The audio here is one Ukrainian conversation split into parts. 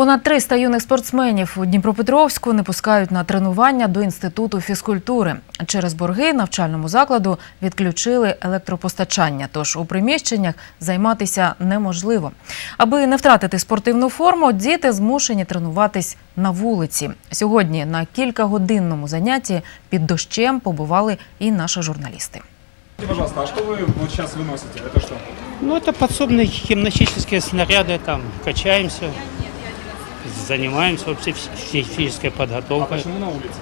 Понад 300 юних спортсменів у Дніпропетровську не пускають на тренування до інституту фізкультури. Через борги навчальному закладу відключили електропостачання, тож у приміщеннях займатися неможливо. Аби не втратити спортивну форму, діти змушені тренуватись на вулиці. Сьогодні на кількагодинному занятті під дощем побували і наші журналісти. Скажите, пожалуйста, а что вы вот сейчас выносите? Это что? Ну, это подсобные гимнастические снаряды, там, качаемся, занимаемся вообще физической подготовкой. А почему на улице?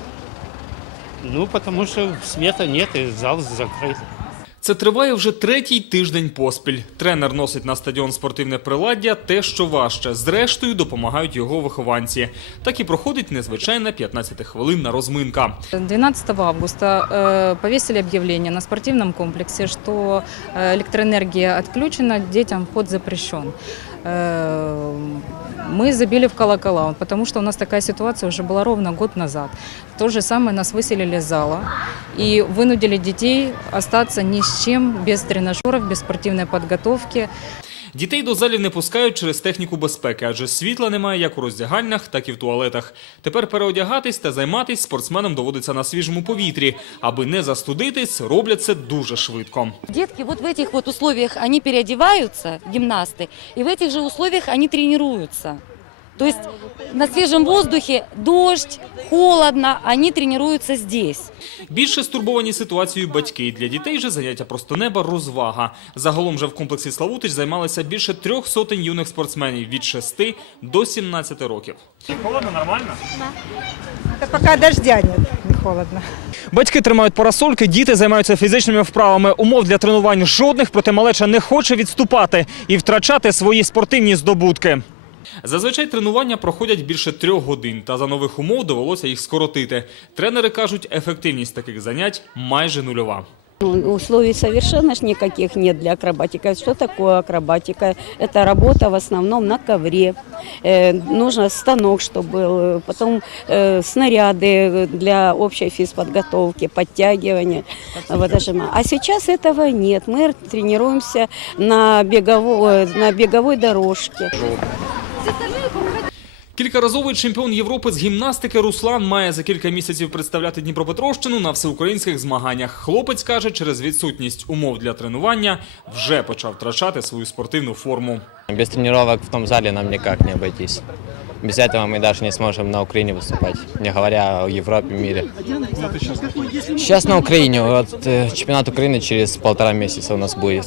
Ну, потому что света нет и зал закрыт. Це триває вже третій тиждень поспіль. Тренер носить на стадіон спортивне приладдя те, що важче. Зрештою, допомагають його вихованці. Так і проходить незвичайна 15-хвилинна розминка. 12 августа э, повесили объявление на спортивном комплексе, что э, электроэнергия отключена, детям вход запрещен. Э, Мы забили в колокола, потому что у нас такая ситуация уже была ровно год назад. То же самое нас выселили из зала и вынудили детей остаться ни с чем, без тренажеров, без спортивной подготовки. Дітей до залів не пускають через техніку безпеки, адже світла немає як у роздягальнях, так і в туалетах. Тепер переодягатись та займатись спортсменам доводиться на свіжому повітрі. Аби не застудитись, роблять це дуже швидко. Детки вот в этих вот условиях они переодеваются, гимнасты, и в этих же условиях они тренируются. То есть на свежем воздухе дождь, холодно, они тренируются здесь. Більше стурбовані ситуацією батьки. Для дітей же заняття просто неба розвага. Загалом же в комплексі Славутич займалися більше трьох сотень юних спортсменів від 6 до 17 років. Холодно, нормально? Это пока дождя нет, не холодно. Батьки тримають парасольки, діти займаються фізичними вправами. Умов для тренувань жодних, проте малеча не хоче відступати і втрачати свої спортивні здобутки. Зазвичай тренування проходять більше трьох годин, та за нових умов довелося їх скоротити. Тренери кажуть, ефективність таких занять майже нульова. Ну, Условий совершенно ж никаких нет для акробатики. Что такое акробатика? Это работа в основном на ковре. Э, нужно станок, чтобы был, потом э, снаряды для общей физподготовки, подтягивания. водожима. А сейчас этого нет. Мы тренируемся на беговой, на беговой дорожке. Кількаразовий чемпіон Європи з гімнастики Руслан має за кілька місяців представляти Дніпропетровщину на всеукраїнських змаганнях. Хлопець каже, через відсутність умов для тренування вже почав втрачати свою спортивну форму. Без тренировок в том зале нам никак не обойтись. Без этого мы даже не сможем на Украине выступать, не говоря о Европе, мире. Сейчас на Украине, вот э, чемпионат Украины через полтора месяца у нас будет.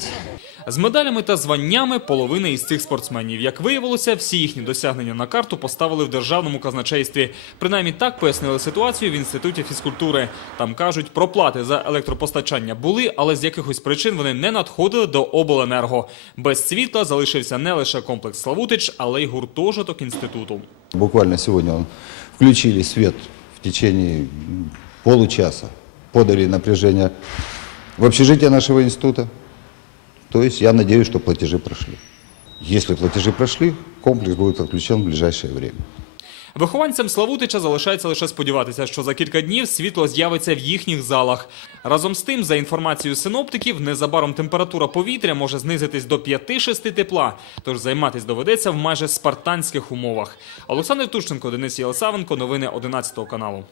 З медалями та званнями половина із цих спортсменів. Як виявилося, всі їхні досягнення на карту поставили в державному казначействі. Принаймні так пояснили ситуацію в інституті фізкультури. Там кажуть, проплати за електропостачання були, але з якихось причин вони не надходили до обленерго. Без світла залишився не лише комплекс Славутич, але й гуртожиток інституту. Буквально он включили свет в течение получаса, подали напряжение в общежитие нашего института. То есть я надеюсь, что платежи прошли. Если платежи прошли, комплекс будет отключен в ближайшее время. Вихованцям Славутича залишається лише сподіватися, що за кілька днів світло з'явиться в їхніх залах. Разом з тим, за інформацією синоптиків, незабаром температура повітря може знизитись до 5-6 тепла, тож займатись доведеться в майже спартанських умовах. Олександр Тушченко, Денис Єлисавенко, новини 11 каналу.